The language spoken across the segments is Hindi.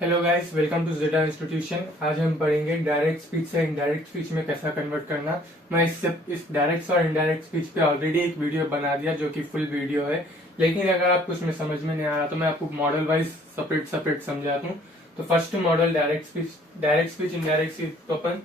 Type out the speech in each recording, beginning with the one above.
Hello guys, welcome to Zeta institution. आज हम पढ़ेंगे डायरेक्ट स्पीच से इनडायरेक्ट स्पीच में कैसा कन्वर्ट करना। मैं इस डायरेक्ट और इनडायरेक्ट स्पीच पे ऑलरेडी एक वीडियो बना दिया जो कि फुल वीडियो है, लेकिन अगर आपको उसमें समझ में नहीं आ रहा तो मैं आपको मॉडल वाइज सेपरेट समझाता हूँ। तो first model direct speech indirect speech को अपन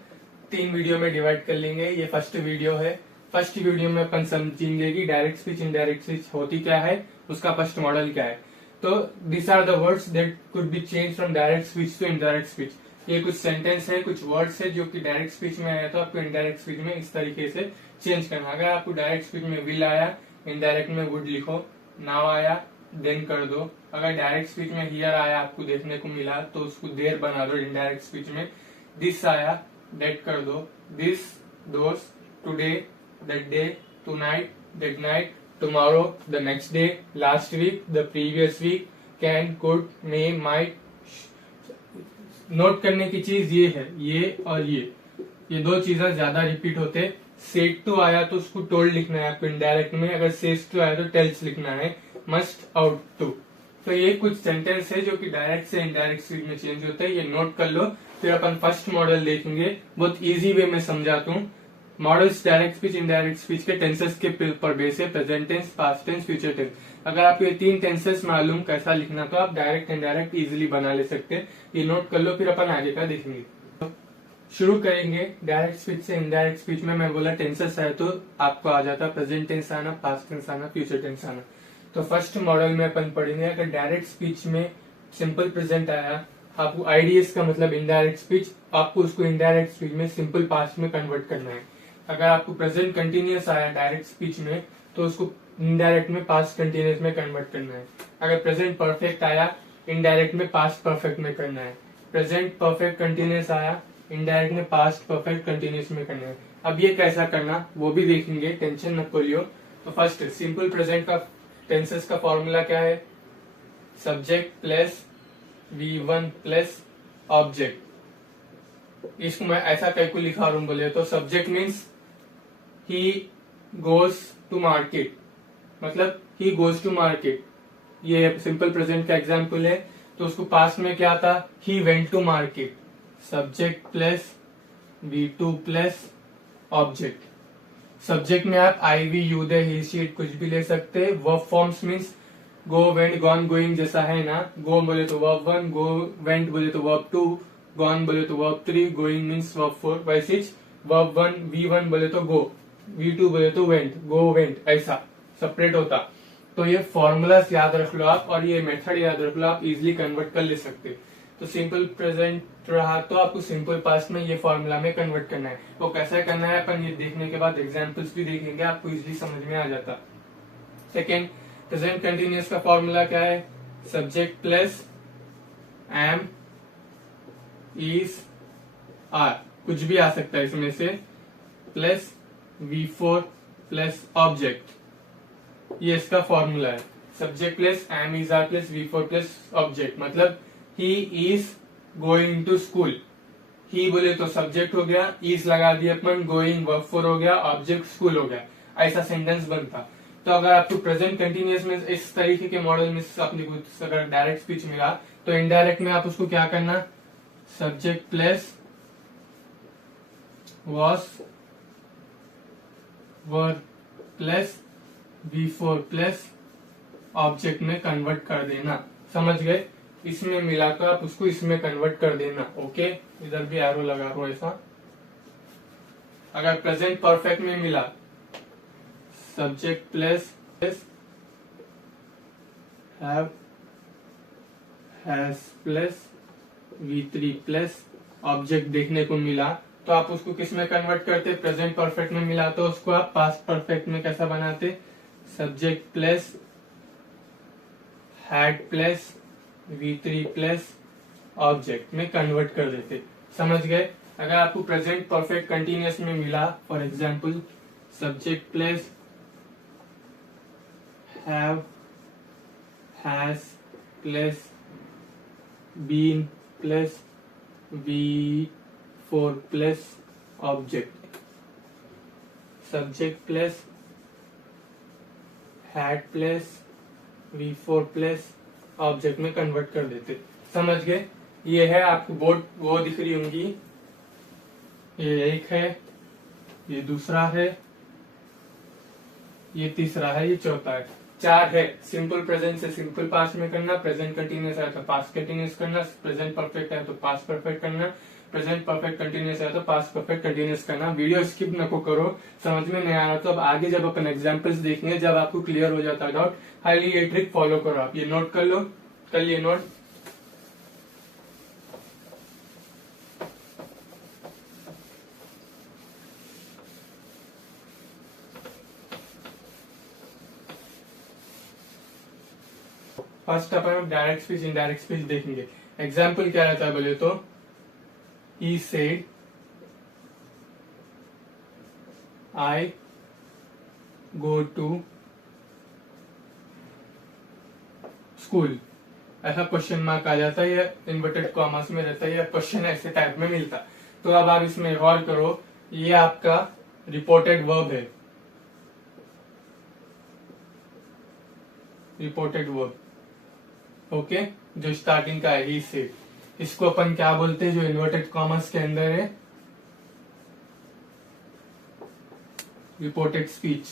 3 वीडियो में डिवाइड कर लेंगे। ये फर्स्ट वीडियो है। फर्स्ट वीडियो में अपन समझेंगे कि डायरेक्ट स्पीच इनडायरेक्ट स्पीच होती क्या है, उसका फर्स्ट मॉडल क्या है। तो this are the words that could be change from direct speech to indirect speech. ये कुछ सेंटेंस है, कुछ वर्ड्स है जो कि डायरेक्ट स्पीच में आया तो आपको इनडायरेक्ट स्पीच में इस तरीके से चेंज करना। अगर आपको डायरेक्ट स्पीच में विल आया, इनडायरेक्ट में वुड लिखो। नाउ आया, देन कर दो। अगर डायरेक्ट स्पीच में हियर आया आपको देखने को मिला तो उसको देर बना दो इनडायरेक्ट स्पीच में। दिस आया, दैट कर दो। This, those, today, that day, tonight, that night, tomorrow, the next day, last week, the previous week, can, could, may, might। Note करने की चीज ये है, ये और ये दो चीजें ज्यादा रिपीट होते। सेड टू आया तो उसको टोल्ड लिखना है आपको इनडायरेक्ट में। अगर सेज टू आया तो टेल्स लिखना है। Must, ought to. तो ये कुछ सेंटेंस है जो कि डायरेक्ट से इनडायरेक्ट स्पीच में चेंज होता है। ये नोट कर लो। फिर अपन फर्स्ट मॉडल देखेंगे, बहुत इजी वे में समझाता हूँ। Models direct speech indirect speech के टेंसेस के पर बेस है, present tense, past tense, future tense. अगर आपको ये 3 टेंसेस मालूम कैसा लिखना तो आप डायरेक्ट इनडायरेक्ट इजीली बना ले सकते हैं। ये नोट कर लो, फिर अपन आगे का देखेंगे। शुरू करेंगे डायरेक्ट स्पीच से इनडायरेक्ट स्पीच में। मैं बोला टेंसेस है तो आपको आ जाता प्रेजेंट टेंस आना, पास्ट टेंस आना, फ्यूचर टेंस आना। तो फर्स्ट मॉडल में अपन पढ़ेंगे अगर डायरेक्ट स्पीच में सिंपल प्रेजेंट आया, आपको आईडीएस का मतलब इनडायरेक्ट स्पीच, आपको उसको इनडायरेक्ट स्पीच में सिंपल पास्ट में कन्वर्ट करना है। अगर आपको प्रेजेंट कंटिन्यूअस आया डायरेक्ट स्पीच में तो उसको इनडायरेक्ट में पास्ट कंटिन्यूअस में कन्वर्ट करना है। अगर प्रेजेंट परफेक्ट आया इनडायरेक्ट में पास्ट परफेक्ट में करना है। प्रेजेंट परफेक्ट कंटिन्यूअस आया इनडायरेक्ट में पास्ट परफेक्ट कंटिन्यूअस में करना है। अब ये कैसा करना वो भी देखेंगे, टेंशन मत लियो। तो फर्स्ट सिंपल प्रेजेंट का टेंसेस का फॉर्मूला क्या है? Subject plus V1 plus object. इसको मैं ऐसा कैसे लिखा रहा हूं बोले तो subject means he goes to market, मतलब ही गोज टू मार्केट। ये सिंपल प्रेजेंट का एग्जाम्पल है। तो उसको पास्ट में क्या था? He went to market. Subject plus V2 plus object. Subject में आप I we you they he she it कुछ भी ले सकते। Verb forms means go, went, gone, going जैसा है ना। गो बोले तो वर्ब 1, गो वेंट बोले तो वर्ब 2, गॉन बोले तो वर्ब 3, गोइंग मीन्स वर्ब 4। वैसे वर्ब 1 V1 बोले तो गो, V2 बोले तो वेंट, गो वेंट, ऐसा सेपरेट होता। तो ये फॉर्मूलास याद रख लो आप और ये मेथड याद रख लो, आप इजिली कन्वर्ट कर ले सकते। तो सिंपल प्रेजेंट रहा तो आपको सिंपल पास्ट में ये फॉर्मूला में कन्वर्ट करना है। वो कैसा करना है अपन ये देखने के बाद एग्जाम्पल्स भी देखेंगे, आपको इजिली समझ में आ जाता। सेकेंड, प्रेजेंट कंटिन्यूअस का फॉर्मूला क्या है? Subject plus am, is, are, कुछ भी आ सकता है इसमें से, प्लस V4 प्लस ऑब्जेक्ट। ये इसका फॉर्मूला है। Subject plus am, is, are plus V4 plus object, मतलब he is going to school. He बोले तो सब्जेक्ट हो गया, इज लगा दिया अपन, गोइंग वर्ब 4 हो गया, ऑब्जेक्ट स्कूल हो गया। ऐसा सेंटेंस बनता। तो अगर आपको प्रेजेंट कंटिन्यूअस में इस तरीके के मॉडल में अपने को अगर डायरेक्ट स्पीच मिला तो इनडायरेक्ट में आप उसको क्या करना? Subject plus was, verb plus V4 plus object में कन्वर्ट कर देना। समझ गए? इसमें मिलाकर आप उसको इसमें कन्वर्ट कर देना। ओके, इधर भी एरो लगा रहा हूं ऐसा। अगर प्रेजेंट परफेक्ट में मिला subject plus have, has plus V3 plus object देखने को मिला तो आप उसको किस में कन्वर्ट करते? प्रेजेंट परफेक्ट में मिला तो उसको आप पास्ट परफेक्ट में कैसा बनाते? Subject plus had plus V3 plus object में कन्वर्ट कर देते। समझ गए? अगर आपको प्रेजेंट परफेक्ट कंटिन्यूअस में मिला, for example subject plus have, has plus been plus V4 plus object. Subject plus had plus V4 plus object में कन्वर्ट कर देते। समझ गए? ये है आपको बोर्ड वो दिख रही होंगी, ये एक है, ये दूसरा है, ये तीसरा है, ये चौथा है। 4 है। सिंपल प्रेजेंट से सिंपल पास्ट में करना, प्रेजेंट कंटिन्यूस है तो पास्ट कंटिन्यूस करना, प्रेजेंट परफेक्ट है तो पास्ट परफेक्ट करना, प्रेजेंट परफेक्ट कंटिन्यूस है तो पास्ट परफेक्ट कंटिन्यूस करना। वीडियो स्किप नको करो, समझ में नहीं आ रहा तो अब आगे जब अपन एग्जांपल्स देखेंगे, जब आपको क्लियर हो जाता है डाउट, हाईली ये ट्रिक फॉलो करो। आप ये नोट कर लो, कर लिए नोट। फर्स्ट अपन डायरेक्ट स्पीच इनडायरेक्ट स्पीच देखेंगे। एग्जाम्पल क्या रहता है बोले तो, he said I go to school, ऐसा क्वेश्चन मार्क आ जाता है या इन्वर्टेड कॉमर्स में रहता है या क्वेश्चन ऐसे टाइप में मिलता। तो अब आप इसमें गौर करो, ये आपका रिपोर्टेड वर्ब है, रिपोर्टेड वर्ब, ओके, जो स्टार्टिंग का है ही सेड। इसको अपन क्या बोलते हैं जो इन्वर्टेड कॉमर्स के अंदर है, रिपोर्टेड स्पीच।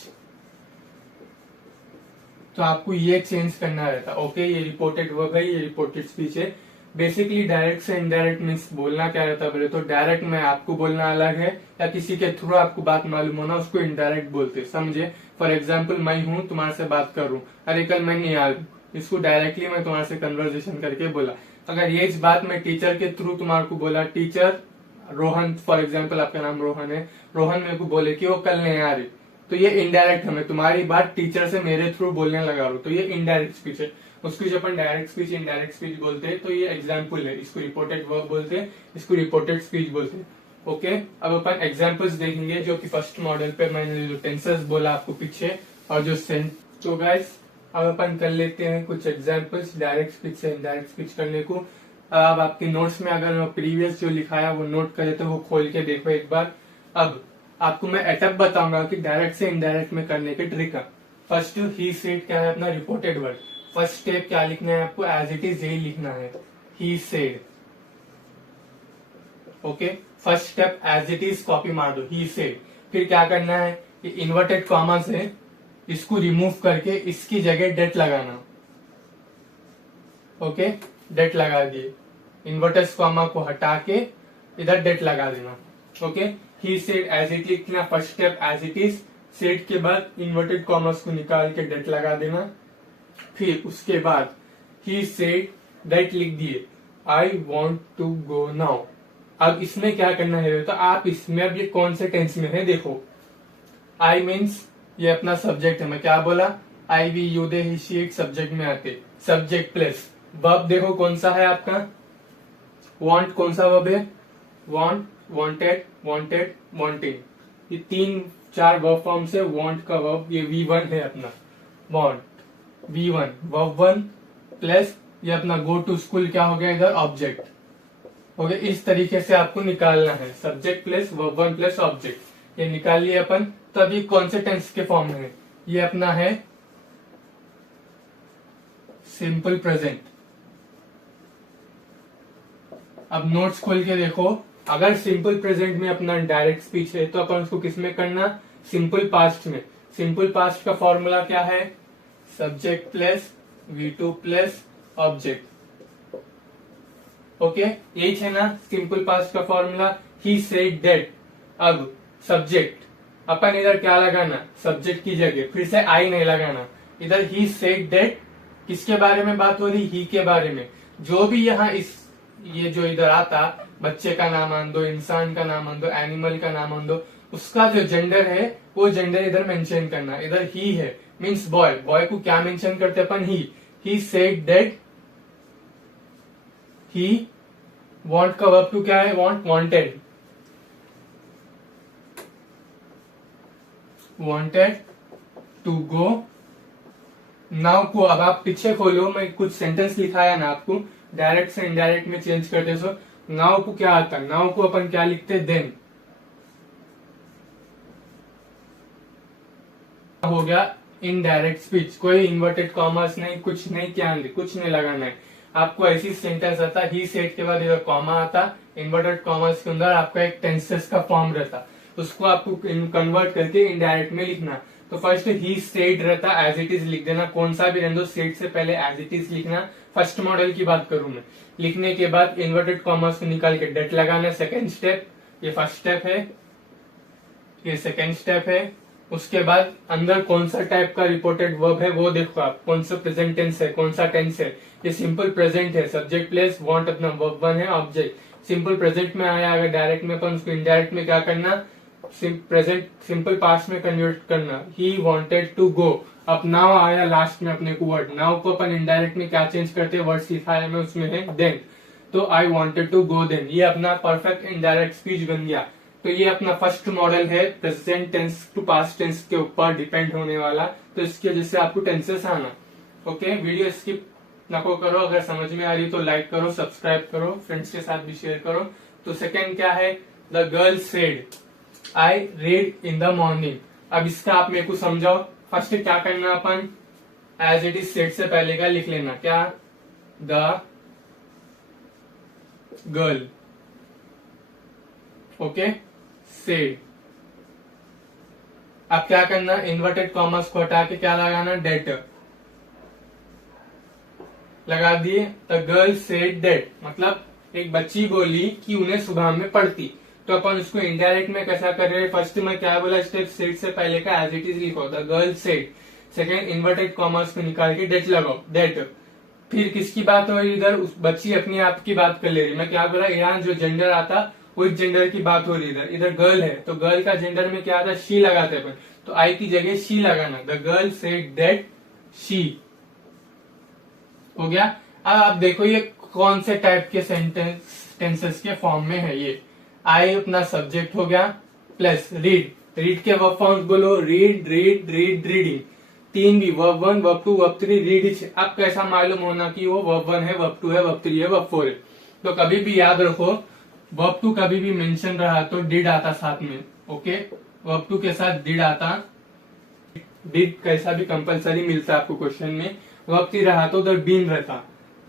तो आपको ये चेंज करना रहता, ओके, ये रिपोर्टेड वर्ब है, ये रिपोर्टेड स्पीच है। बेसिकली डायरेक्ट से इनडायरेक्ट मीन्स बोलना क्या रहता है बोले तो, डायरेक्ट में आपको बोलना अलग है, या किसी के थ्रू आपको बात मालूम होना, उसको इनडायरेक्ट बोलते, समझे। फॉर एग्जाम्पल मैं हूँ तुम्हारे से बात कर रहा हूँ, अरे कल मैं नहीं आ, इसको डायरेक्टली मैं तुम्हारे से कन्वर्सेशन करके बोला। अगर ये इस बात में टीचर के थ्रू तुम्हारे को बोला, टीचर रोहन, फॉर एग्जाम्पल आपका नाम रोहन है, रोहन मेरे को बोले कि वो कल नहीं आ रही, तो ये इनडायरेक्ट है, मैं तुम्हारी बात टीचर से मेरे थ्रू बोलने लगा रहा हूँ, तो ये इनडायरेक्ट स्पीच है। उसको जो अपन डायरेक्ट स्पीच इनडायरेक्ट स्पीच बोलते हैं, तो ये एग्जाम्पल है, इसको रिपोर्टेड वर्ब बोलते हैं, इसको रिपोर्टेड स्पीच बोलते हैं। ओके, अब अपन एग्जाम्पल्स देखेंगे, जो कि फर्स्ट मॉडल पे मैंने जो टेंसेस बोला आपको पीछे, और जो सेंट। तो गाइस अब अपन कर लेते हैं कुछ एग्जाम्पल्स डायरेक्ट स्पीच से इनडायरेक्ट स्पीच करने को। अब आपके नोट्स में अगर मैं प्रीवियस जो लिखाया वो नोट करे तो वो खोल के देखो एक बार। अब आपको मैं एटअप बताऊंगा कि डायरेक्ट से इनडायरेक्ट में करने के ट्रिक है। फर्स्ट ही सेड क्या है अपना रिपोर्टेड वर्ड, फर्स्ट स्टेप क्या लिखना है आपको, एज इट इज यही लिखना है, he said. Okay, first step as it is copy मार दो, ही सेड। फिर क्या करना है, ये इन्वर्टेड कॉमा से इसको रिमूव करके इसकी जगह डेट लगाना। ओके, डेट लगा दिए, इन्वर्टेड कॉमा को हटा के इधर डेट लगा देना। Okay, he said as it लिखना, first step as it is, said के बाद इन्वर्टेड कॉमर्स को निकाल के डेट लगा देना। फिर उसके बाद ही सेड डेट लिख दिए, I want to go now. अब इसमें क्या करना है, तो आप इसमें अब ये कौन से टेंस में है देखो, आई मीन्स ये अपना सब्जेक्ट है, मैं क्या बोला, I we you they he she एक सब्जेक्ट में आते, सब्जेक्ट प्लस वर्ब देखो कौन सा है आपका, वांट कौन सा वर्ब है, वांट, वांटेड, वांटेड, वांटिंग, ये 3-4 वर्ब फॉर्म से वांट का वर्ब ये V1 है अपना, वांट V1 वर्ब 1 प्लस ये अपना गो टू स्कूल क्या हो गया इधर ऑब्जेक्ट हो गया। इस तरीके से आपको निकालना है, subject plus verb 1 plus object, ये निकाल लिए अपन। तब ये कौन से टेंस के फॉर्म में है, ये अपना है सिंपल प्रेजेंट। अब नोट्स खोल के देखो, अगर सिंपल प्रेजेंट में अपना डायरेक्ट स्पीच है तो अपन उसको किस में करना, सिंपल पास्ट में। सिंपल पास्ट का फॉर्मूला क्या है, subject plus V2 plus object. Okay, यही है ना सिंपल पास्ट का फॉर्मूला, ही सेड दैट। अब सब्जेक्ट अपन इधर क्या लगाना, सब्जेक्ट की जगह फिर से आई नहीं लगाना, इधर ही सेड दैट, किसके बारे में बात हो रही, ही के बारे में। जो भी यहाँ इस ये जो इधर आता, बच्चे का नाम आन दो, इंसान का नाम आन दो, एनिमल का नाम आन दो, उसका जो जेंडर है वो जेंडर इधर मेंशन करना। इधर ही है मीन्स बॉय, बॉय को क्या मेंशन करते अपन, he said that he want का वर्ब टू क्या है, want, wanted, wanted to go now को। अब आप पीछे खोलो, मैं कुछ सेंटेंस लिखाया ना आपको, डायरेक्ट से इनडायरेक्ट में चेंज करते सो नाउ को क्या आता, नाउ को अपन क्या लिखते, देन हो गया इनडायरेक्ट स्पीच। कोई इन्वर्टेड कॉमर्स नहीं, कुछ नहीं, क्या नहीं, कुछ नहीं लगाना है। आपको ऐसी सेंटेंस आता, ही सेड के बाद इधर कॉमा आता, इन्वर्टेड कॉमर्स के अंदर आपका एक टेंसेस का फॉर्म रहता, उसको आपको कन्वर्ट करके इनडायरेक्ट में लिखना। तो फर्स्ट ही सेड रहता, एज इट इज लिख देना, कौन सा भी रहने दो, सेड से पहले एज इट इज लिखना। फर्स्ट मॉडल की बात करूं मैं, लिखने के बाद इन्वर्टेड कॉमर्स को निकाल के डेट लगाना, सेकेंड स्टेप। ये फर्स्ट स्टेप है, ये सेकेंड स्टेप है। उसके बाद अंदर कौन सा टाइप का रिपोर्टेड वर्ब है वो देखो आप, कौन सा प्रेजेंट टेंस है, कौन सा टेंस है। ये सिंपल प्रेजेंट है, सब्जेक्ट प्लेस वांट अपना वर्ब वन है, ऑब्जेक्ट सिंपल प्रेजेंट में आया, अगर डायरेक्ट में अपन उसको इनडायरेक्ट में क्या करना, प्रेजेंट सिंपल पास्ट में कन्वर्ट करना। ही वांटेड टू गो, अब नाउ आया लास्ट में अपने को वर्ड, नाउ को अपन इनडायरेक्ट में क्या चेंज करते हैं, वर्ड सिखाया में उसमें है देन, तो I wanted to go then, ये अपना परफेक्ट इनडायरेक्ट स्पीच बन गया। तो ये अपना फर्स्ट मॉडल है, present tense to past tense के ऊपर डिपेंड होने वाला, तो इसकी वजह से आपको टेंसेस आना। ओके, वीडियो स्किप नको करो, अगर समझ में आ रही तो लाइक करो, सब्सक्राइब करो, फ्रेंड्स के साथ भी शेयर करो। तो सेकेंड क्या है, the girl said I read in the morning. अब इसका आप मेरे को समझाओ, फर्स्ट क्या करना अपन, एज इट इज सेड से पहले का लिख लेना, क्या, द गर्ल, ओके, सेड। अब क्या करना, इन्वर्टेड कॉमर्स को हटा के क्या लगाना, डेट लगा दिए। द गर्ल सेड डेट, मतलब एक बच्ची बोली कि उन्हें सुबह में पढ़ती, तो अपन उसको इनडायरेक्ट में कैसा कर रहे हैं, फर्स्ट में क्या बोला, स्टेप सेड से पहले का एज इट इज लिखो, the girl said. Second inverted commas को निकाल के डेट लगाओ, डेट। फिर किसकी बात हो रही इधर, उस बच्ची अपने आप की बात कर ले रही, मैं क्या बोला, ईरान जो जेंडर आता उस जेंडर की बात हो रही इधर, इधर गर्ल है तो गर्ल का जेंडर में क्या आता, शी लगाते अपन, तो आई की जगह शी लगाना, the girl said that she, हो गया। अब आप देखो ये कौन से टाइप के टेंसेस के फॉर्म में है, ये आई अपना सब्जेक्ट हो गया, प्लस रीड, रीड के वर्ब फॉर्म्स बोलो, रीड रीड रीड रीडिंग, तीन भी, verb one verb two verb three, read each. अब कैसा मालूम होना कि वो वर्ब वन है, वर्ब टू है, वर्ब थ्री है, वर्ब फोर है, तो कभी भी याद रखो वर्ब टू कभी भी मेंशन रहा तो डिड आता साथ में, ओके, वर्ब टू के साथ डिड आता, डिड कैसा भी कंपलसरी मिलता आपको क्वेश्चन में, वर्ब थ्री रहा तो उधर बीन रहता,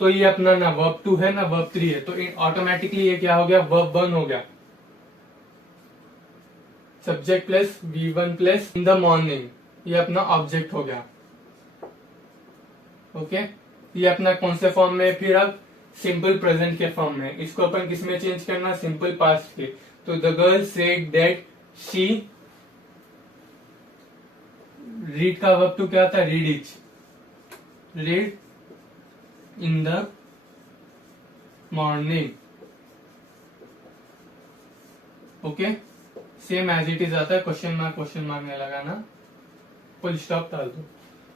तो ये अपना ना वर्ब टू है ना वर्ब थ्री है, तो ऑटोमेटिकली ये क्या हो गया, वर्ब वन हो गया, subject plus V1 plus in the morning, ये अपना ऑब्जेक्ट हो गया, ओके। ये अपना कौन से फॉर्म में, फिर अब सिंपल प्रेजेंट के फॉर्म में, इसको अपन किस में चेंज करना, सिंपल पास्ट के, तो the girl said that she, read का वर्ब टू क्या था, read each, read in the morning, okay, same as it is आता है, क्वेश्चन मार्क में लगाना, फुल स्टॉप डाल दो।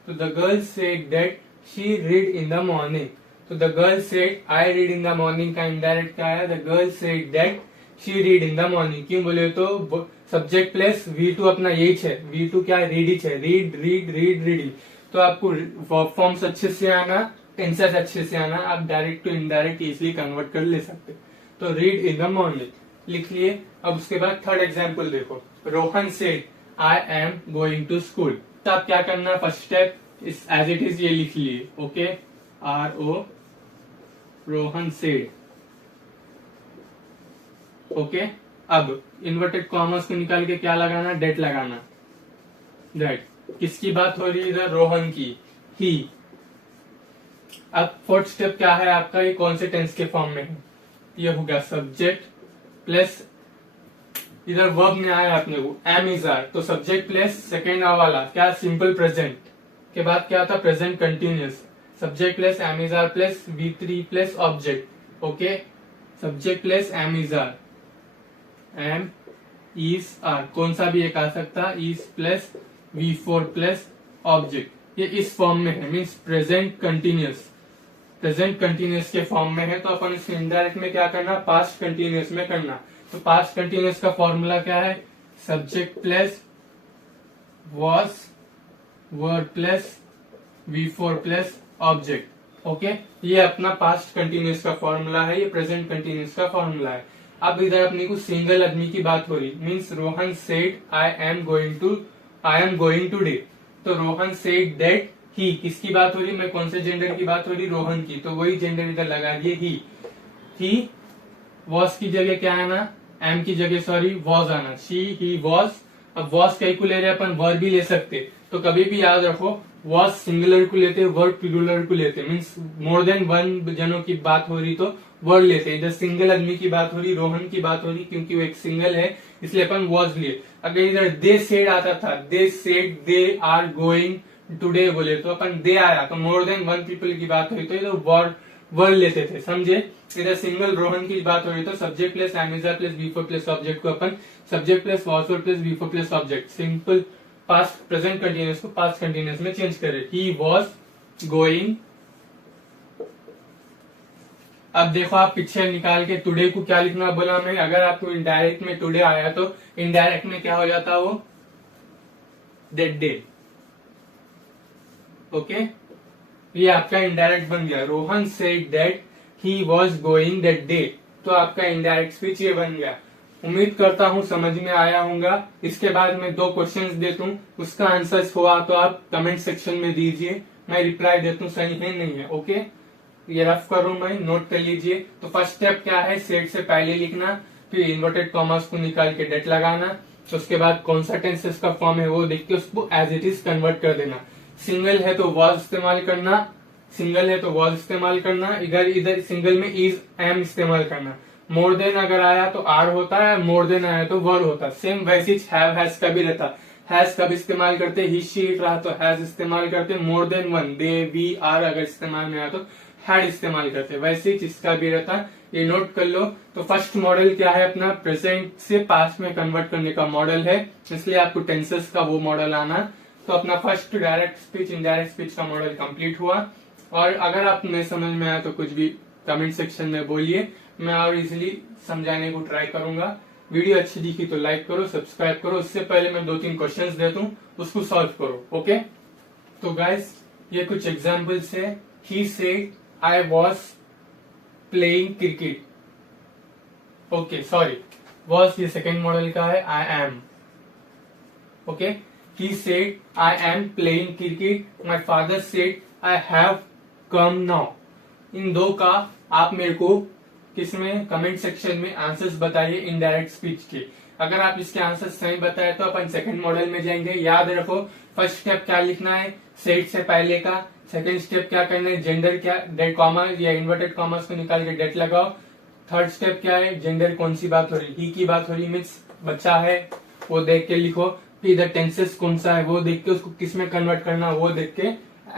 तो the girl said that she read in the morning, तो the girl said I read in the morning का इनडायरेक्ट क्या है, the girl said that she read in the morning, क्यों बोले तो सब्जेक्ट प्लस V2 अपना यही है, V2 क्या है, रीड इच है, रीड रीड रीड रीडिंग, तो आपको वर्ब फॉर्म्स अच्छे से आना, टेंसेस अच्छे से आना, आप direct to indirect easily convert कर ले सकते, तो रीड इन द मॉर्निंग लिख लिए। अब उसके बाद थर्ड एग्जाम्पल देखो, Rohan said I am going to school, तो आप क्या करना, first step is as it is ये लिख लिए, okay, RO Rohan said, okay. अब इन्वर्टेड कॉमर्स को निकाल के क्या लगाना, डेट लगाना, डेट, किसकी बात हो रही है इधर, रोहन की, ही। अब फोर्थ स्टेप क्या है आपका, ये कौन से टेंस के फॉर्म में है, ये हो गया सब्जेक्ट प्लस इधर वर्ब में आया अपने को एम इज आर, तो सब्जेक्ट प्लस सेकेंड वाला क्या, सिंपल प्रेजेंट के बाद क्या था, present continuous, subject plus am is are plus V3 plus object, okay, subject plus am is are, am is are कौन सा भी एक आ सकता, is plus V4 plus object, ये इस फॉर्म में है, means present continuous, present continuous के फॉर्म में है, तो अपन इसको इनडायरेक्ट में क्या करना, पास्ट कंटिन्यूअस में करना, तो पास्ट कंटिन्यूअस का फॉर्मूला क्या है, subject plus was word plus V4 plus object, okay, ये अपना पास्ट कंटिन्यूअस का फॉर्मूला है, ये प्रेजेंट कंटिन्यूअस का फॉर्मूला है। अब इधर अपने को सिंगल आदमी की बात हो रही, means Rohan said I am going today, तो रोहन सेड दैट ही, किसकी बात हो रही, मैं कौन से जेंडर की बात हो रही, रोहन की, तो वही जेंडर इधर लगा दिए ही वॉज की जगह क्या आना, एम की जगह सॉरी वॉज आना, शी ही वॉज। अब वॉज कई को ले रहे अपन, वर भी ले सकते, तो कभी भी याद रखो वॉज सिंगुलर को लेते, वर्ड प्लूरल को लेते, मीन्स मोर देन वन जनों की बात हो रही तो वर्ड लेते। इधर सिंगल आदमी की बात हो रही, रोहन की बात हो रही, क्योंकि वो एक सिंगल है इसलिए अपन वॉज लिए। अगर इधर दे सेड आता था, they said they are going today बोले तो अपन दे आया, तो मोर देन वन पीपल की बात हुई तो इधर वर्ड लेते थे, समझे। इधर सिंगल रोहन की बात हो रही तो सब्जेक्ट प्लस एमिजा प्लस बिफोर प्लस ऑब्जेक्ट को अपन subject plus was word plus before plus object, simple past present continuous को पास्ट कंटिन्यूअस में चेंज करे। He was going. अब देखो आप पिक्चर निकाल के टुडे को क्या लिखना बोला मैं, अगर आपको इनडायरेक्ट में टुडे आया तो इनडायरेक्ट में क्या हो जाता वो दैट डे। ओके, ये आपका इनडायरेक्ट बन गया। Rohan said that he was going that day, तो आपका इनडायरेक्ट स्पीच ये बन गया। उम्मीद करता हूँ समझ में आया होगा। इसके बाद मैं 2 क्वेश्चंस देता हूँ, उसका आंसर हुआ तो आप कमेंट सेक्शन में दीजिए, मैं रिप्लाई देता हूँ सही है नहीं है। ओके, ये रफ करूँ मैं, नोट कर लीजिए। तो फर्स्ट स्टेप क्या है, सेड से पहले लिखना, फिर इन्वर्टेड कॉमर्स को निकाल के डेट लगाना, उसके बाद कौन सा टेंसेस का फॉर्म है वो देख के उसको एज इट इज कन्वर्ट कर देना। सिंगल है तो वॉज इस्तेमाल करना, सिंगल है तो वॉज इस्तेमाल करना, इधर सिंगल में इज एम इस्तेमाल करना। मोर देन अगर आया तो आर होता है, मोर देन आया तो वर होता है। सेम वैसे ही हैव हैज का भी रहता, हैज कब इस्तेमाल करते, ही शी इट रहा तो हैज इस्तेमाल करते, more than one they we are अगर इस्तेमाल में आया तो हैड इस्तेमाल करते, वैसे ही इसका भी रहता। ये नोट कर लो। तो फर्स्ट मॉडल क्या है अपना, प्रेजेंट से पास्ट में कन्वर्ट करने का मॉडल है, इसलिए आपको टेंसेस का वो मॉडल आना। तो अपना first direct speech indirect speech का मॉडल कंप्लीट हुआ। और अगर आप नहीं समझ में आया तो कुछ भी कमेंट सेक्शन में बोलिए, मैं और इजिली समझाने को ट्राई करूंगा। वीडियो अच्छी दिखी तो लाइक करो, सब्सक्राइब करो। उससे पहले मैं 2-3 क्वेश्चंस देता हूँ, उसको सॉल्व करो। ओके, तो गाइस ये कुछ एग्जांपल्स है। He said I was playing cricket. Okay sorry, was ये सेकेंड मॉडल का है, I am. Okay, he said I am playing cricket, my father said I have come now। इन 2 का आप मेरे को किसमें कमेंट सेक्शन में आंसर्स बताइए इनडायरेक्ट स्पीच के। अगर आप इसके आंसर सही बताए तो अपन सेकंड मॉडल में जाएंगे। याद रखो फर्स्ट स्टेप क्या लिखना है, सेड से पहले का। सेकंड स्टेप क्या करना है, जेंडर क्या, डेट कॉमा या इन्वर्टेड कॉमर्स को निकाल के डेट लगाओ। थर्ड स्टेप क्या है, जेंडर कौन सी बात हो रही, ही की बात हो रही, मीन्स बच्चा है वो देख के लिखो। फिर इधर टेंसेस कौन सा है वो देख के उसको किस में कन्वर्ट करना वो देख के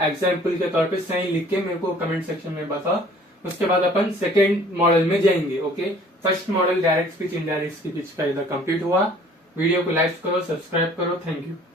एग्जाम्पल के तौर पे सही लिख के मेरे को कमेंट सेक्शन में बताओ। उसके बाद अपन सेकेंड मॉडल में जाएंगे। Okay, first model direct speech indirect speech का इधर कंप्लीट हुआ। वीडियो को लाइक करो, सब्सक्राइब करो, थैंक यू।